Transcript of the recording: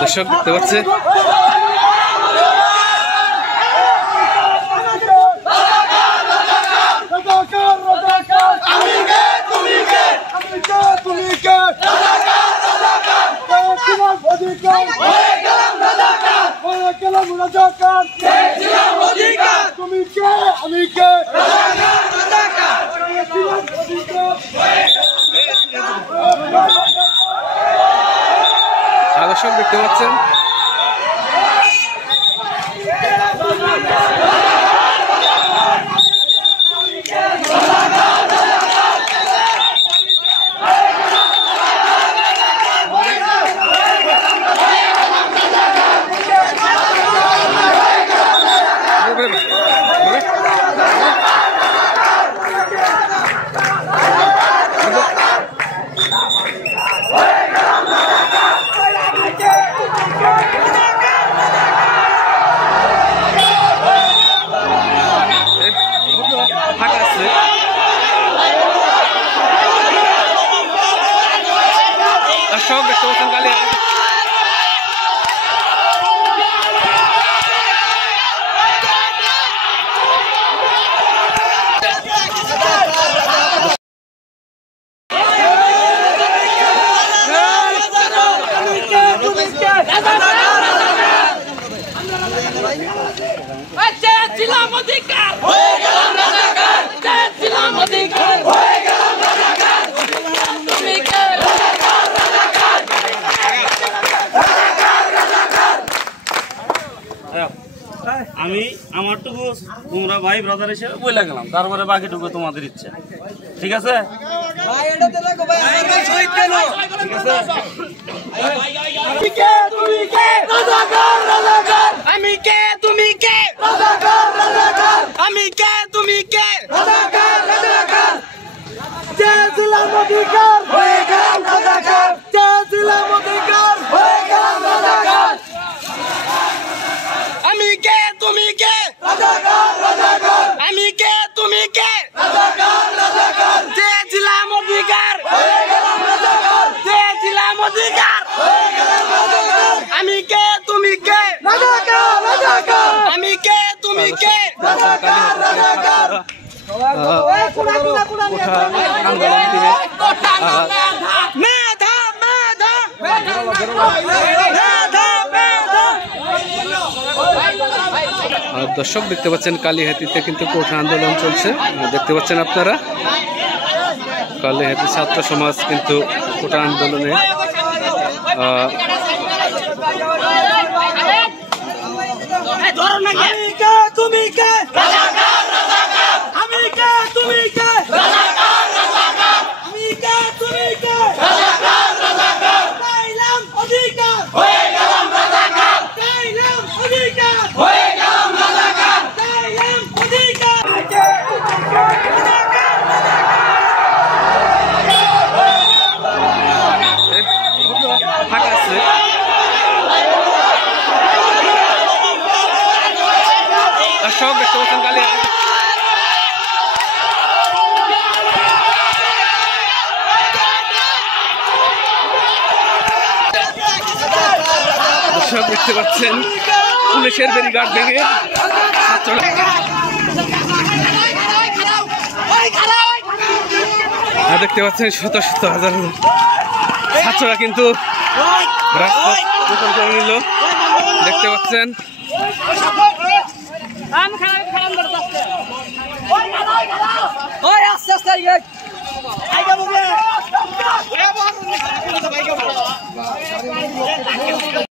দর্শক দেখতে পাচ্ছে দর্শক দেখতে পাচ্ছেন দর্শক দেখতে পাচ্ছেন কালিহাতি আমি আমারটুকু তোমরা ভাই ব্রাদার হিসেবে বলে গেলাম, তারপরে বাকিটুকু তোমাদের ইচ্ছা। ঠিক আছে? দর্শক দেখতে পাচ্ছেন কালিহাতিতে কিন্তু কোঠা আন্দোলন চলছে, দেখতে পাচ্ছেন আপনারা। কালিহাতি ছাত্র সমাজ কিন্তু কোঠা আন্দোলনে দর্শক দেখতে পাচ্ছেন কালিহাতি দর্শক দেখতে পাচ্ছেন পুলিশের ব্যারিকেড ভেঙে দেখতে পাচ্ছেন শত শত হাজার ছাত্ররা কিন্তু রাজপথ দখল করে নিল। দেখতে পাচ্ছেন আস্তে আস্তে